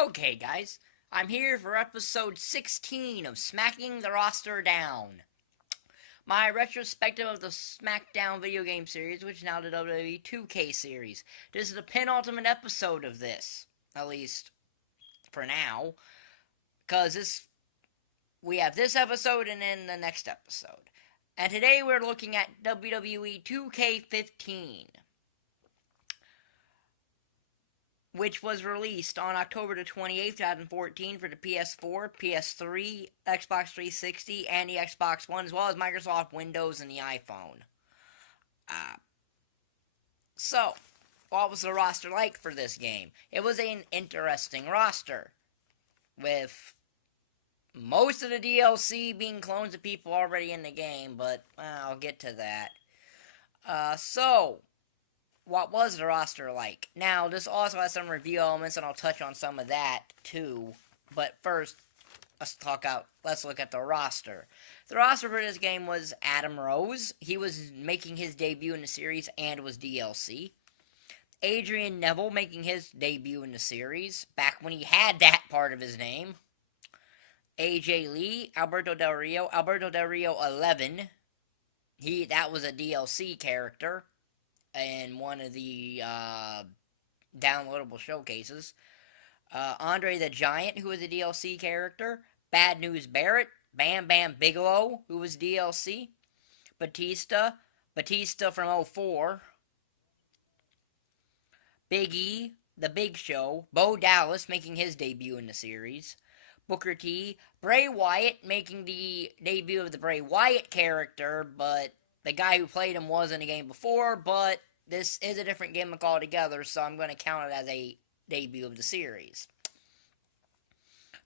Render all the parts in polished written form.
Okay, guys, I'm here for episode 16 of Smacking the Roster Down. My retrospective of the SmackDown video game series, which is now the WWE 2K series. This is the penultimate episode of this, at least for now, because we have this episode and then the next episode. And today we're looking at WWE 2K15, which was released on October the 28th, 2014 for the PS4, PS3, Xbox 360, and the Xbox One, as well as Microsoft Windows and the iPhone. So, what was the roster like for this game? It was an interesting roster, with most of the DLC being clones of people already in the game, but I'll get to that. What was the roster like? Now, this also has some review elements, and I'll touch on some of that too. But first, let's look at the roster. The roster for this game was Adam Rose. He was making his debut in the series and was DLC. Adrian Neville making his debut in the series, back when he had that part of his name. AJ Lee, Alberto Del Rio 11. That was a DLC character in one of the downloadable showcases. Andre the Giant, who was a DLC character. Bad News Barrett. Bam Bigelow, who was DLC. Batista from 04. Big E, The Big Show. Bo Dallas making his debut in the series. Booker T. Bray Wyatt making the debut of the Bray Wyatt character, but the guy who played him was in the game before, but this is a different gimmick altogether, so I'm going to count it as a debut of the series.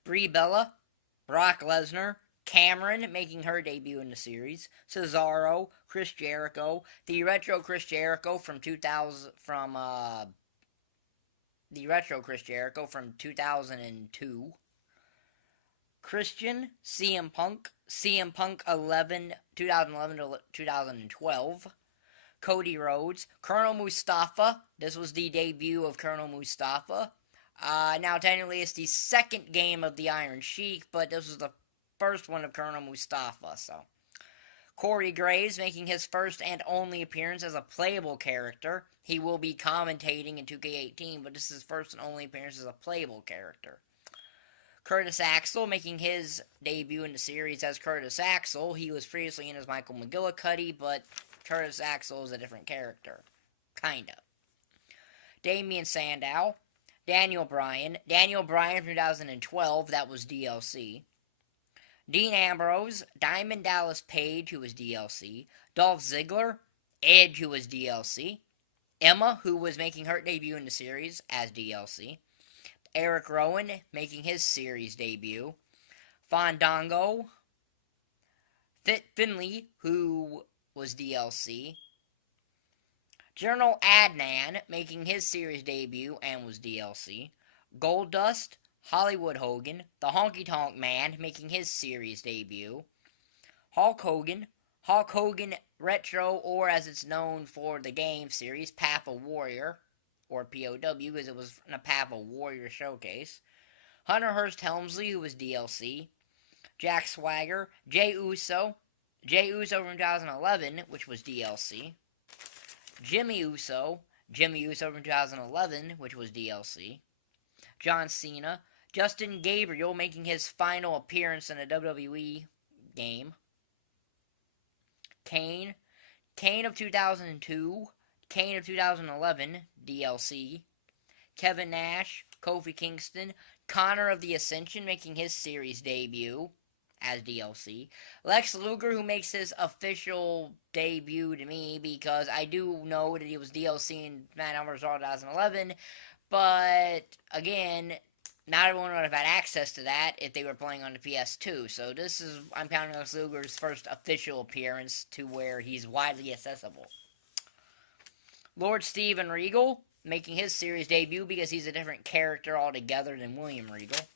Brie Bella, Brock Lesnar, Cameron making her debut in the series, Cesaro, Chris Jericho, the Retro Chris Jericho from 2002, Christian, CM Punk 2011 to 2012, Cody Rhodes, Colonel Mustafa. This was the debut of Colonel Mustafa. Now, technically, it's the second game of the Iron Sheik, but this was the first one of Colonel Mustafa, so. Corey Graves making his first and only appearance as a playable character. He will be commentating in 2K18, but this is his first and only appearance as a playable character. Curtis Axel making his debut in the series as Curtis Axel. He was previously in as Michael McGillicuddy, but Curtis Axel is a different character. Kinda. Damian Sandow. Daniel Bryan from 2012, that was DLC. Dean Ambrose, Diamond Dallas Page, who was DLC. Dolph Ziggler, Edge, who was DLC. Emma, who was making her debut in the series as DLC. Eric Rowan making his series debut. Fandango. Finlay, who was DLC. General Adnan making his series debut and was DLC. Goldust, Hollywood Hogan, the Honky Tonk Man making his series debut. Hulk Hogan Retro, or as it's known for the game series, Path of Warrior, or POW, because it was in a Path of Warrior showcase. Hunter Hearst Helmsley, who was DLC. Jack Swagger, Jey Uso from 2011, which was DLC. Jimmy Uso from 2011, which was DLC. John Cena, Justin Gabriel making his final appearance in a WWE game. Kane of 2002, Kane of 2011, DLC. Kevin Nash, Kofi Kingston, Connor of the Ascension making his series debut as DLC. Lex Luger, who makes his official debut to me, because I do know that he was DLC in SmackDown vs. Raw 2011, but again, not everyone would have had access to that if they were playing on the PS2, so I'm counting Lex Luger's first official appearance to where he's widely accessible. Lord Steven Regal, making his series debut because he's a different character altogether than William Regal.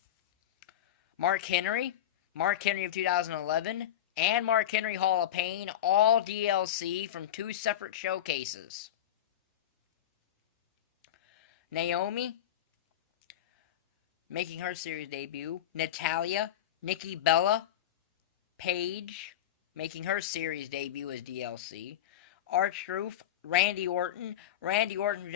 Mark Henry of 2011, and Mark Henry Hall of Pain, all DLC from two separate showcases. making her series debut. Natalya, Nikki Bella, Paige, making her series debut as DLC. R-Truth, Randy Orton, Randy Orton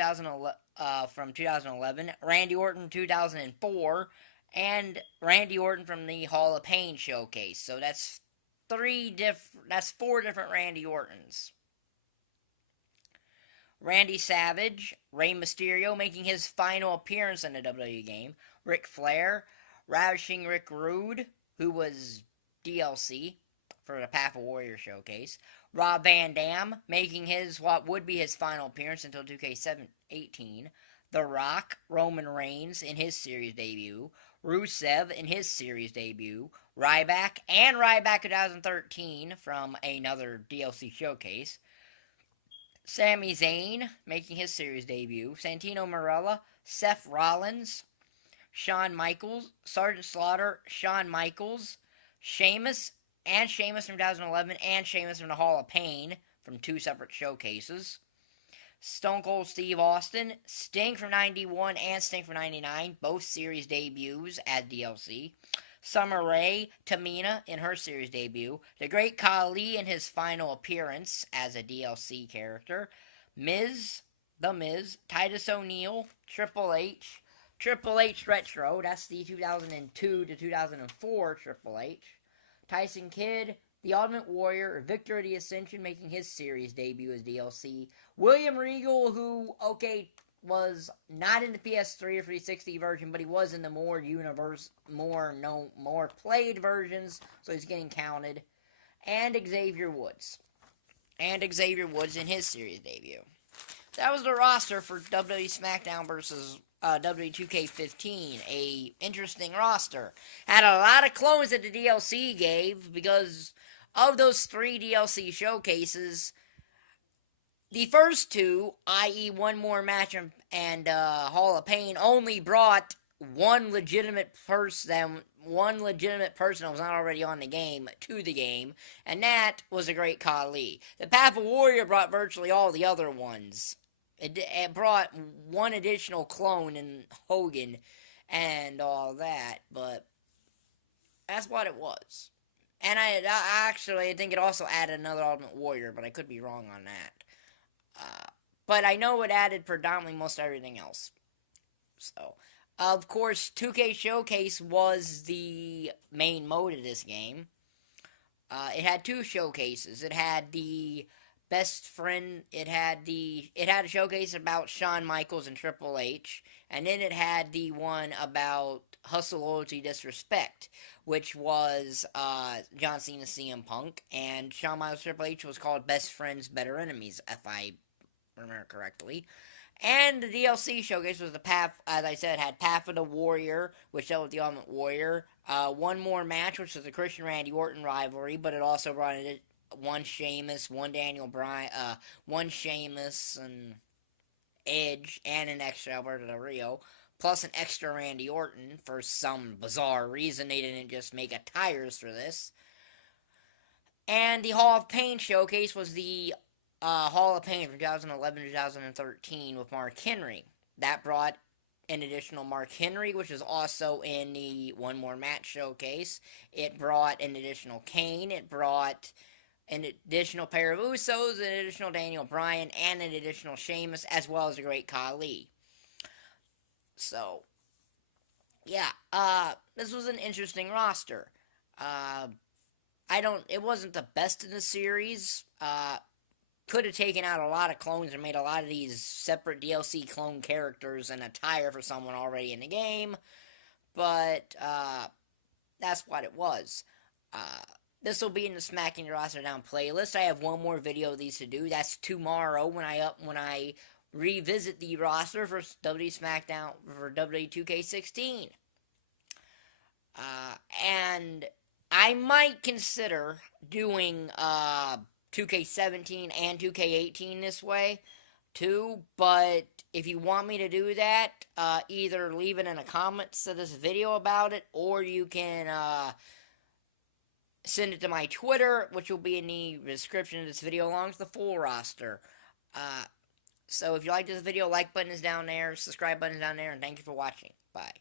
from 2011, Randy Orton 2004, and Randy Orton from the Hall of Pain showcase. So that's four different Randy Ortons. Randy Savage, Rey Mysterio making his final appearance in the WWE game. Ric Flair, Ravishing Rick Rude, who was DLC for the Path of Warrior showcase. Rob Van Dam making what would be his final appearance until 2K18. The Rock, Roman Reigns in his series debut. Rusev in his series debut. Ryback 2013 from another DLC showcase. Sami Zayn making his series debut. Santino Marella, Seth Rollins, Shawn Michaels, Sergeant Slaughter, Shawn Michaels, Sheamus from 2011, and Sheamus from the Hall of Pain from two separate showcases. Stone Cold Steve Austin, Sting from 91 and Sting from 99, both series debuts as DLC. Summer Rae, Tamina in her series debut. The Great Khali in his final appearance as a DLC character. The Miz, Titus O'Neil, Triple H Retro, that's the 2002 to 2004 Triple H. Tyson Kidd, The Ultimate Warrior, Victor the Ascension making his series debut as DLC. William Regal, who, was not in the PS3 or 360 version, but he was in the more played versions, so he's getting counted. And Xavier Woods. In his series debut. That was the roster for WWE SmackDown versus WWE 2K15. A interesting roster. Had a lot of clones that the DLC gave, because of those 3 DLC showcases, the first 2, i.e. One More Match and Hall of Pain, only brought one legitimate person that was not already on the game to the game, and that was a Great Khali. The Path of Warrior brought virtually all the other ones. It brought one additional clone in Hogan and all that, but that's what it was. And I think it also added another Ultimate Warrior, but I could be wrong on that. But I know it added predominantly most everything else. So, of course, 2K Showcase was the main mode of this game. It had 2 showcases. It had the best friend. It had a showcase about Shawn Michaels and Triple H, and then it had the one about Hustle, Loyalty, Disrespect, which was John Cena, CM Punk, and Shawn Michaels, Triple H was called Best Friends, Better Enemies, if I remember correctly. And the DLC showcase was the Path, as I said, had Path of the Warrior, which dealt with the Ultimate Warrior. One More Match, which was the Christian Randy Orton rivalry, but it also brought in one Sheamus, one Daniel Bryan, one Sheamus and Edge, and an extra Alberto Del Rio, plus an extra Randy Orton. For some bizarre reason, they didn't just make attires for this. And the Hall of Pain showcase was the Hall of Pain from 2011 to 2013 with Mark Henry. That brought an additional Mark Henry, which is also in the One More Match showcase. It brought an additional Kane. It brought an additional pair of Usos, an additional Daniel Bryan, and an additional Sheamus, as well as a Great Khali. So, yeah, this was an interesting roster. It wasn't the best in the series. Could have taken out a lot of clones and made a lot of these separate DLC clone characters and attire for someone already in the game, but that's what it was. This will be in the Smacking Your Roster Down playlist. I have one more video of these to do. That's tomorrow when I revisit the roster for WWE SmackDown for WWE 2K16. And I might consider doing 2K17 and 2K18 this way too, but if you want me to do that, either leave it in the comments to this video about it, or you can send it to my Twitter, which will be in the description of this video, along with the full roster. So if you like this video, like button is down there, subscribe button is down there, and thank you for watching. Bye.